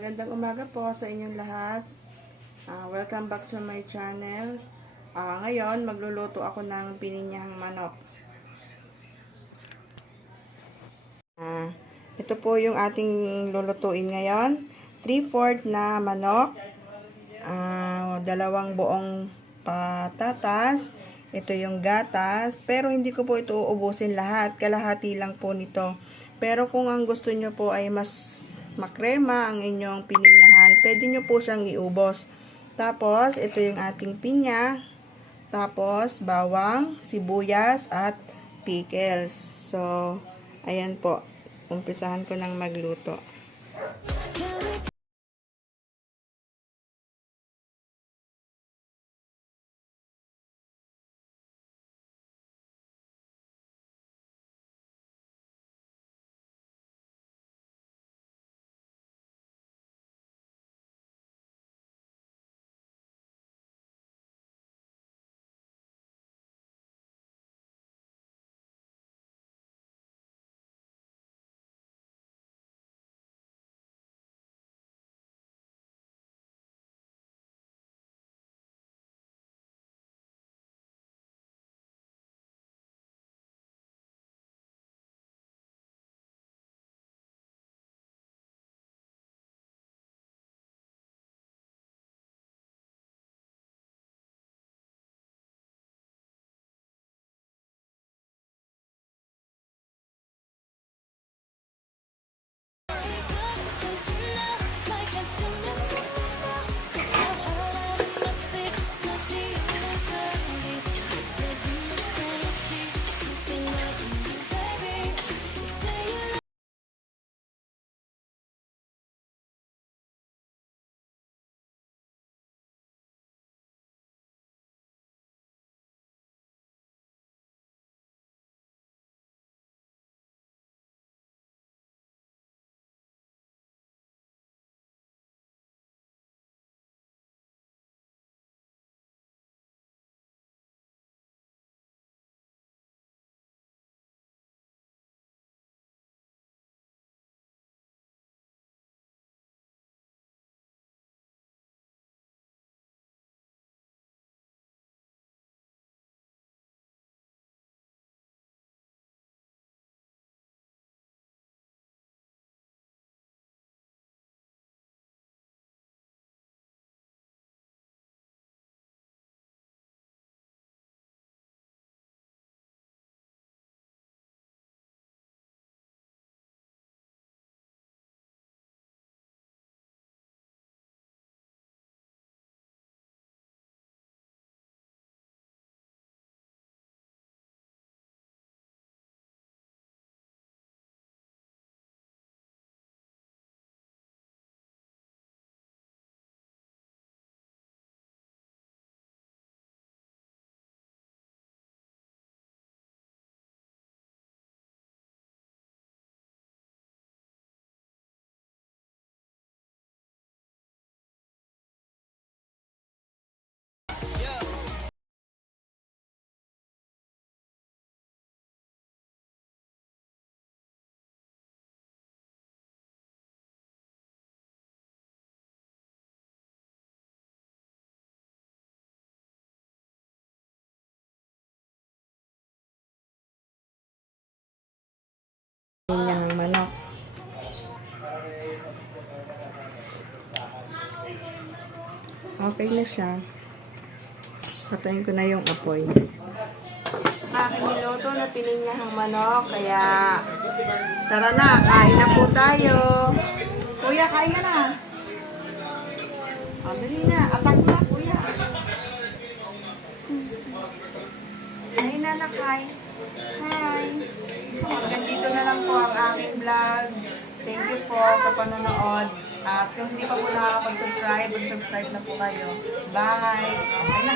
Magandang umaga po sa inyong lahat. Welcome back to my channel. Ngayon, magluluto ako ng pininyahang manok. Ito po yung ating lulutuin ngayon. 3/4 na manok. Dalawang buong patatas. Ito yung gatas. Pero hindi ko po ito uubusin lahat. Kalahati lang po nito. Pero kung ang gusto nyo po ay mas makrema ang inyong pininyahan, pwede nyo po siyang iubos. Tapos, ito yung ating pinya. Tapos, bawang, sibuyas, at pickles. So, ayan po. Umpisahan ko ng magluto. Pininyahang manok. Okay na siya. Patayin ko na yung apoy. Aking niluto na pininyahang manok. Kaya, tara na, kain na po tayo. Kuya, kain ka na. Dali na. Atak na, kuya. Hi, nanakay. Hi. So, hanggang dito na lang po ang aking vlog. Thank you po sa panonood. At kung hindi pa po nakakapag-subscribe, mag-subscribe na po kayo. Bye! Okay na.